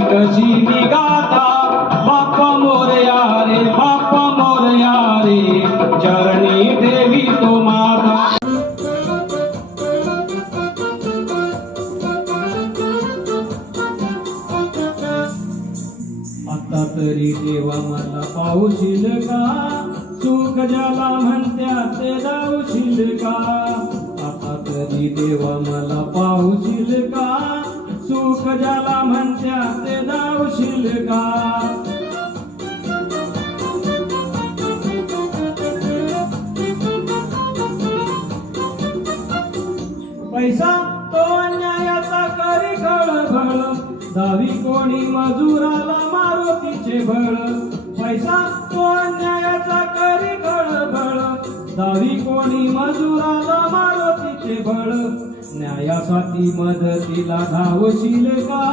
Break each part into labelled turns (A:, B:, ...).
A: आई कशी निघाता बाप्पा मोरया रे बाप्पा मोरया रे चरणी देवी तो माता. आता तरी देवा मला पाऊशील का? सुख ज्याला म्हणत्या ते जाऊशील का? आता तरी देवा मला पाऊशील का? सुख ज्याला म्हणत्या ते दावशील का पैसा तो अन्यायाचा करी खळखळ. दावी कोणी मजुराला मारुतीचे भळ. पैसा तो अन्यायाचा करी खळखळ. दावी कोणी मजुराला मारुतीचे भळ. न्यायासाठी मदतीला धावशील का?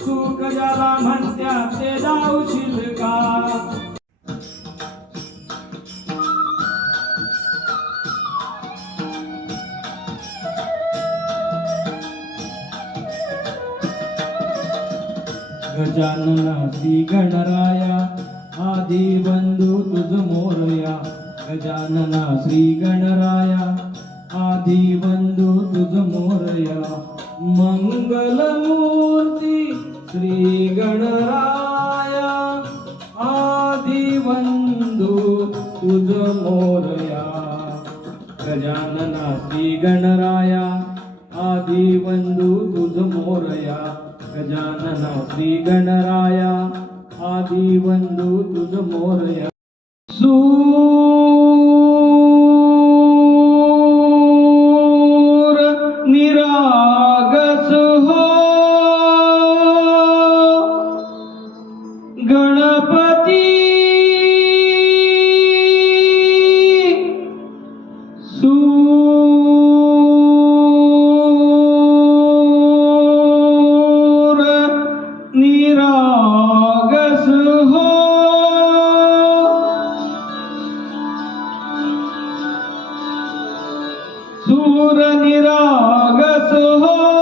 A: सुख ज्याला म्हणत्या ते धावशील का? गजानना श्री गणराया आदि बंधू तुझ मोरया. गजानना श्री गणराया आधी बंधू तुझ मोरया. मंगल मूर्ती श्री गणराया. आधी बंधू तुझ मोरया. गजानना श्री गणराया. आधी बंधू तुझ मोरया. गजानना श्री गणराया. आधी बंधू तुझ मोरया. सू गणपती. सूर निरागस हो. सूर निरागस हो.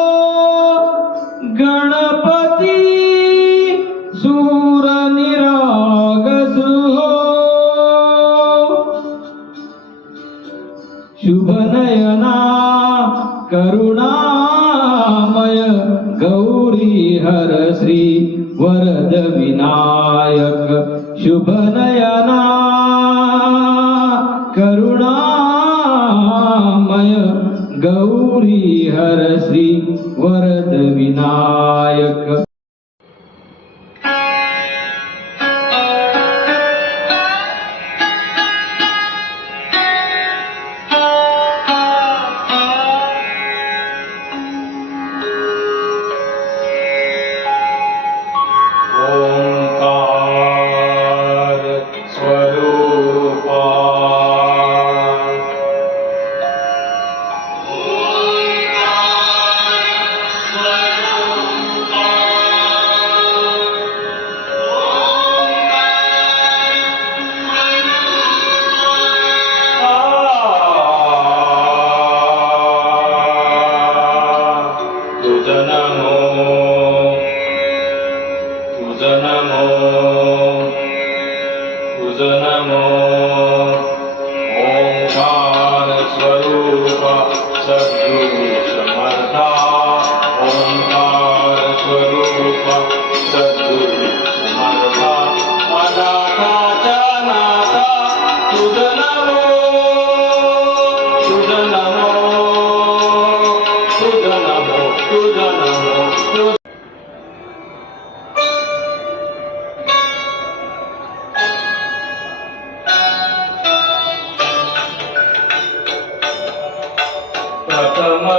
A: शुभ नयना करुणामय गौरी हर श्री वरद विनायक। शुभ नयना करुणामय गौरी हर श्री वरद विनायक। नमो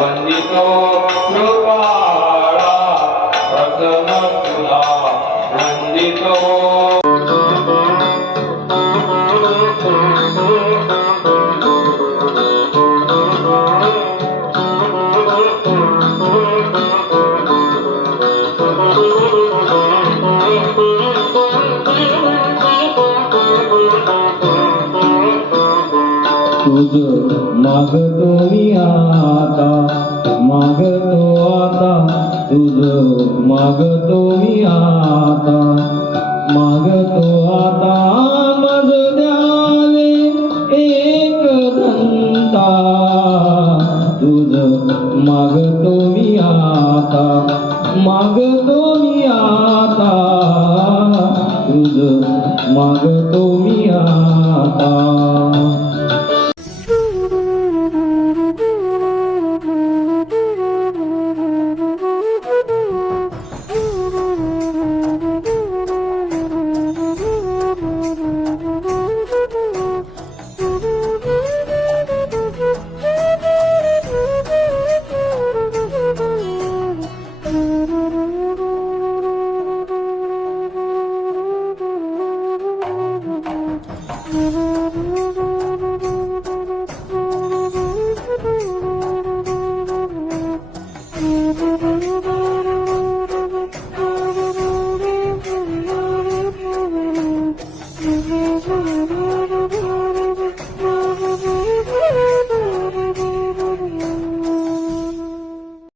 A: वंदितो कृपाळा
B: प्रथम तुला वंदितो।
A: तुझ मागतो मी आता मागतो मी आता मागतो आता मज द्याले एक धंता तुझ मागतो मी आता मागतो मी आता. तुझ मागतो मी आता.